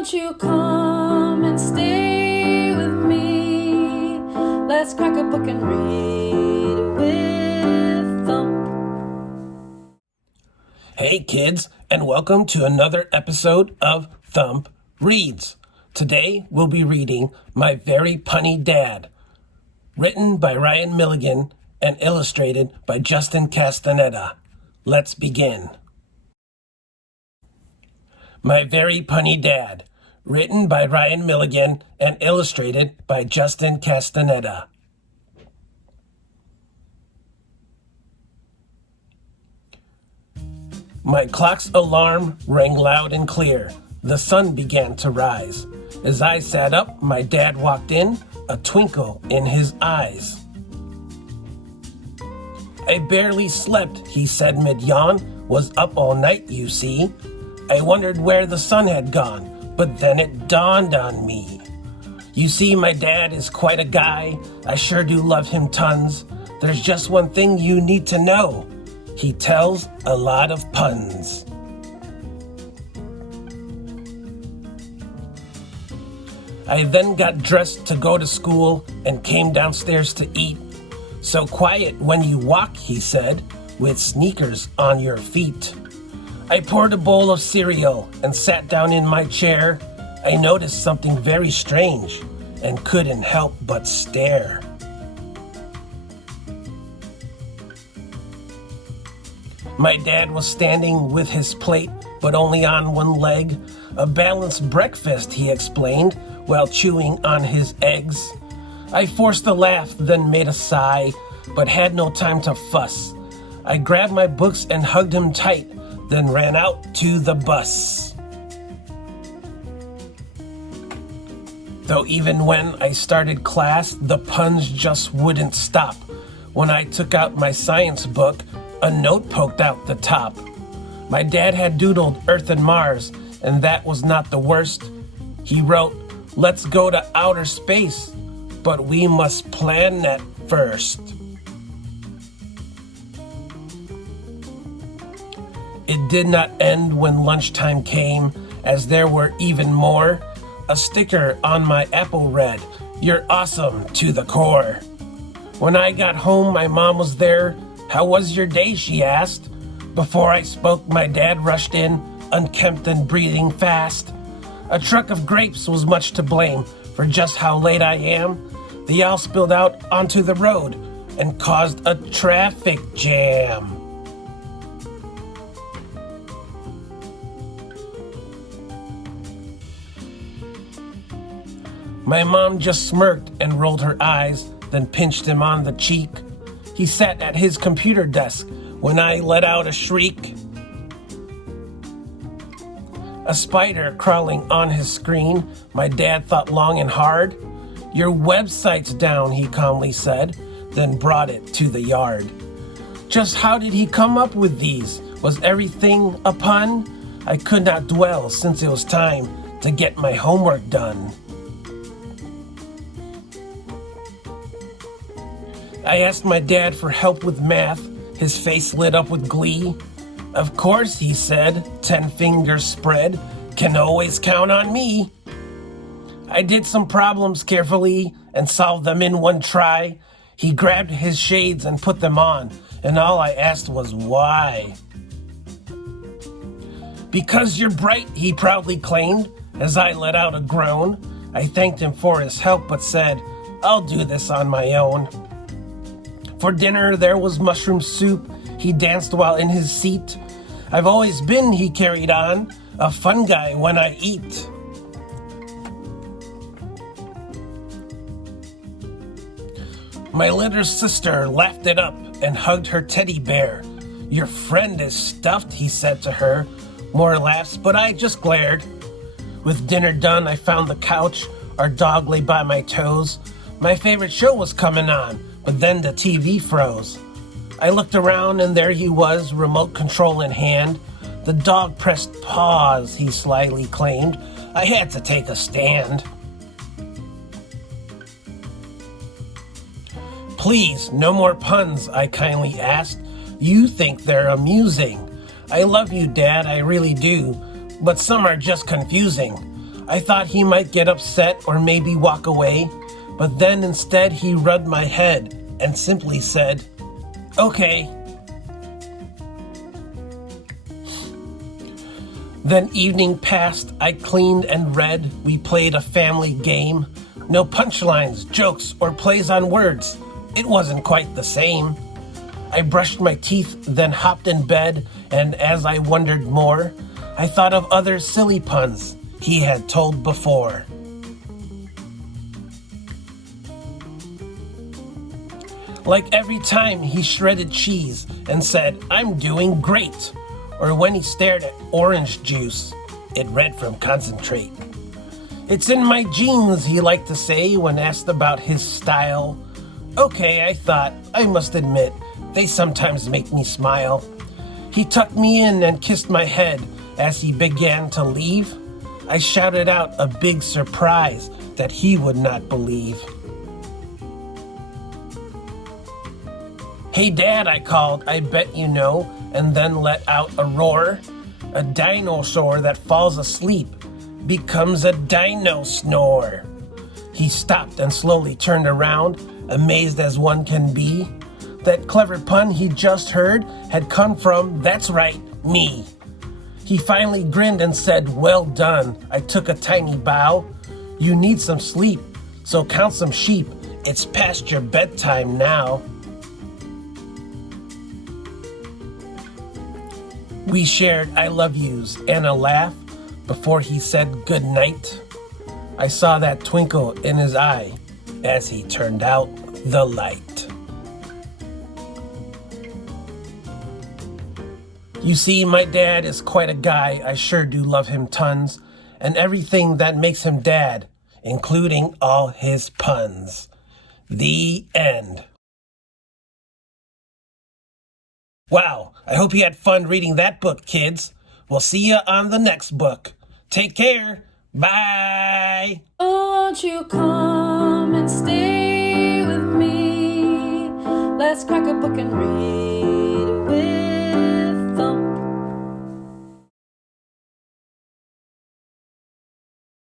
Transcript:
Won't you come and stay with me? Let's crack a book and read with Thump. Hey kids, and welcome to another episode of Thump Reads. Today we'll be reading My Very Punny Dad, written by Ryan Milligan and illustrated by Justin Castaneda. Let's begin. My Very Punny Dad, written by Ryan Milligan and illustrated by Justin Castaneda. My clock's alarm rang loud and clear. The sun began to rise. As I sat up, my dad walked in, a twinkle in his eyes. I barely slept, he said mid-yawn, was up all night, you see. I wondered where the sun had gone, but then it dawned on me. You see, my dad is quite a guy. I sure do love him tons. There's just one thing you need to know. He tells a lot of puns. I then got dressed to go to school and came downstairs to eat. So quiet when you walk, he said, with sneakers on your feet. I poured a bowl of cereal and sat down in my chair. I noticed something very strange and couldn't help but stare. My dad was standing with his plate, but only on one leg. A balanced breakfast, he explained, while chewing on his eggs. I forced a laugh, then made a sigh, but had no time to fuss. I grabbed my books and hugged him tight, then ran out to the bus. Though even when I started class, the puns just wouldn't stop. When I took out my science book, a note poked out the top. My dad had doodled Earth and Mars, and that was not the worst. He wrote, "Let's go to outer space, but we must plan that first." It did not end when lunchtime came, as there were even more. A sticker on my apple read, "You're awesome to the core." When I got home, my mom was there. "How was your day?" she asked. Before I spoke, my dad rushed in, unkempt and breathing fast. A truck of grapes was much to blame for just how late I am. The all spilled out onto the road and caused a traffic jam. My mom just smirked and rolled her eyes, then pinched him on the cheek. He sat at his computer desk when I let out a shriek. A spider crawling on his screen, my dad thought long and hard. "Your website's down," he calmly said, then brought it to the yard. Just how did he come up with these? Was everything a pun? I could not dwell since it was time to get my homework done. I asked my dad for help with math. His face lit up with glee. "Of course," he said, 10 fingers spread, "can always count on me." I did some problems carefully and solved them in one try. He grabbed his shades and put them on, and all I asked was why. "Because you're bright," he proudly claimed, as I let out a groan. I thanked him for his help, but said, "I'll do this on my own." For dinner, there was mushroom soup. He danced while in his seat. "I've always been," he carried on, "a fun guy when I eat." My little sister laughed it up and hugged her teddy bear. "Your friend is stuffed," he said to her. More laughs, but I just glared. With dinner done, I found the couch. Our dog lay by my toes. My favorite show was coming on, but then the TV froze. I looked around and there he was, remote control in hand. The dog pressed pause, he slyly claimed. I had to take a stand. "Please, no more puns," I kindly asked. "You think they're amusing. I love you, Dad, I really do, but some are just confusing. I thought he might get upset or maybe walk away, but then instead he rubbed my head and simply said, "Okay." Then evening passed, I cleaned and read, we played a family game. No punchlines, jokes, or plays on words. It wasn't quite the same. I brushed my teeth, then hopped in bed, and as I wondered more, I thought of other silly puns he had told before. Like every time he shredded cheese and said, "I'm doing great," or when he stared at orange juice, it read from concentrate. "It's in my genes," he liked to say when asked about his style. Okay, I thought, I must admit, they sometimes make me smile. He tucked me in and kissed my head as he began to leave. I shouted out a big surprise that he would not believe. "Hey Dad," I called, "I bet you know," and then let out a roar. A dinosaur that falls asleep becomes a dino snore. He stopped and slowly turned around, amazed as one can be. That clever pun he just heard had come from, that's right, me. He finally grinned and said, "Well done." I took a tiny bow. "You need some sleep, so count some sheep. It's past your bedtime now." We shared I love yous and a laugh before he said good night. I saw that twinkle in his eye as he turned out the light. You see, my dad is quite a guy. I sure do love him tons, and everything that makes him dad, including all his puns. The end. Wow, I hope you had fun reading that book, kids. We'll see you on the next book. Take care. Bye. Won't you come and stay with me? Let's crack a book and read with